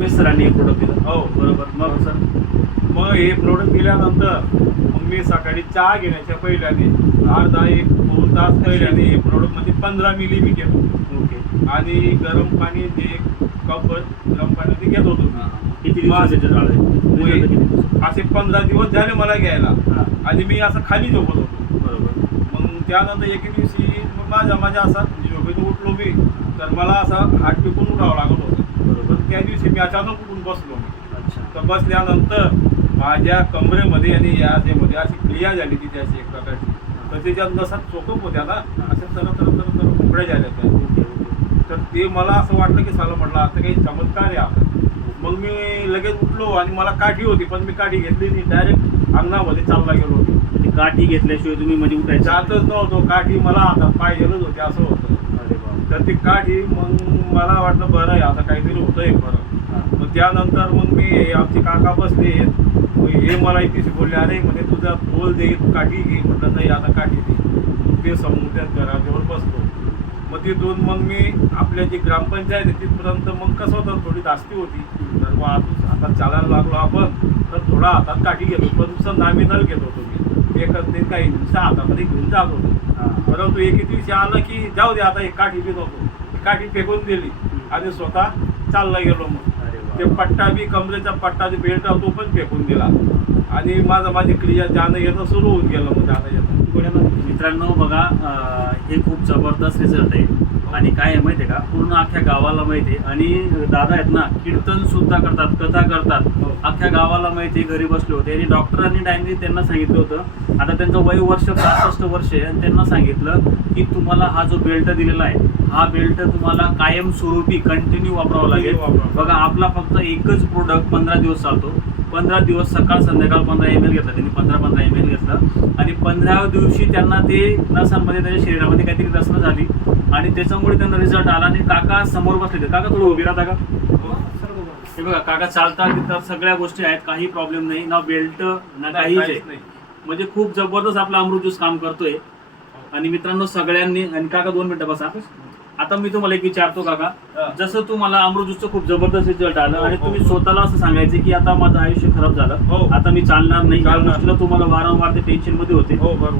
उमेश सरांनी हे प्रोडक्ट दिलं. हो बरोबर. मग सर मग हे प्रोडक्ट दिल्यानंतर मग मी सकाळी चहा घेण्याच्या पहिल्याने अर्धा एक 2 तास पहिल्याने हे प्रोडक्ट म्हणजे 15 मिली मी घेतो. ओके. आणि गरम पाणी जे कप गरम पाण्याने घेत होतो मी. किती दिवसाचे झाड आहे? असे 15 दिवस झाले मला घ्यायला. हां. आणि मी असं खाली झोपत होतो. बरोबर. मग त्यानंतर एके दिवशी मग माझ्या असा झोपेतून उठलो मी, तर मला असा हात टिकून उठावं लागत होतं. बरोबर. त्या दिवशी मी अचानक उठून बसलो मी. अच्छा. तर बसल्यानंतर माझ्या कमरेमध्ये आणि या मध्ये अशी क्रिया झाली ती त्याची एक प्रकारची. तर त्याच्यात जसा चोकप होत्या ना, अशा तर उकड्या झाल्या त्या. ओके. ओके. तर ते मला असं वाटलं की साला म्हटलं आता काही चमत्कार आहे आता. मग मी लगेच उठलो आणि मला काठी होती, पण मी काठी घेतली नाही, डायरेक्ट अंगणामध्ये चालला गेलो होतो. म्हणजे काठी घेतल्याशिवाय तुम्ही म्हणजे उठायचं जातच नव्हतो, काठी मला हातात पाहिजेलच होते असं होतं. अरे बाबा. तर ती काठी मग मला वाटलं बरं आहे आता काहीतरी होतंय बरं. मग त्यानंतर मग मी आमचे काका बसले, मग हे मला इथे बोलले, अरे म्हणजे तुझा बोल दे तू काठी घे. म्हटलं नाही आता काठी दे. ते समोर घराजवळ बसतो. मग तिथून मग मी आपल्या जी ग्रामपंचायत आहे तिथपर्यंत मग कसं होतं, थोडी धास्ती होती. तर मग आता चालायला लागलो आपण, तर थोडा हातात काठी घेतो, पण नुसतं नॉमिनल घेत होतो मी. एकच ते काही दिवस हातामध्ये घेऊन जात होतो. परंतु एके दिवशी आलं की जाऊ दे आता एक काठी बी नको, काठी फेकून दिली आणि स्वतः चालला गेलो. मग ते पट्टा बी कमरेचा पट्टा जो बेल्ट तो पण फेकून दिला आणि माझी क्रिया जाणं येणं सुरू होऊन गेलं. मग जाणं येणं मित्रांनो बघा, हे खूप जबरदस्त रिझल्ट आहे. आणि काय आहे माहिती आहे का, पूर्ण अख्ख्या गावाला माहिती आहे. आणि दादा आहेत ना, कीर्तन सुद्धा करतात, कथा करतात, अख्ख्या गावाला माहिती आहे. घरी बसले होते आणि डॉक्टरांनी डायरेक्टली त्यांना सांगितलं होतं, आता त्यांचं वय वर्ष 65 वर्ष आहे, आणि त्यांना सांगितलं की तुम्हाला हा जो बेल्ट दिलेला आहे, हा बेल्ट तुम्हाला कायमस्वरूपी कंटिन्यू वापरावा लागेल. बघा आपला फक्त एकच प्रोडक्ट 15 दिवस चालतो. 15 दिवस सकाळ संध्याकाळ 15 ml घेतला त्यांनी, 15 ml घेतलं. आणि 15व्या दिवशी त्यांना ते नसांमध्ये त्याच्या शरीरामध्ये काहीतरी रचना झाली आणि त्याच्यामुळे त्यांना रिझल्ट आला. आणि काका समोर बसले, काका थोडं उभी राहता का? हे बघा काका चालतात तिथं, सगळ्या गोष्टी आहेत, काही प्रॉब्लेम नाही, ना बेल्ट ना काहीच आहे. म्हणजे खूप जबरदस्त आपला अमृत ज्यूस काम करतोय. आणि मित्रांनो सगळ्यांनी, आणि काका 2 मिनिटं बसा. आता मी तुम्हाला एक विचारतो काका, जसं तुम्हाला अमृत ज्यूसचं खूप जबरदस्त रिझल्ट आलं आणि तुम्ही स्वतःला असं सांगायचं की आता माझं आयुष्य खराब झालं, आता मी चालणार नाही, या गोष्टीला तुम्हाला वारंवार ते टेन्शन मध्ये होते.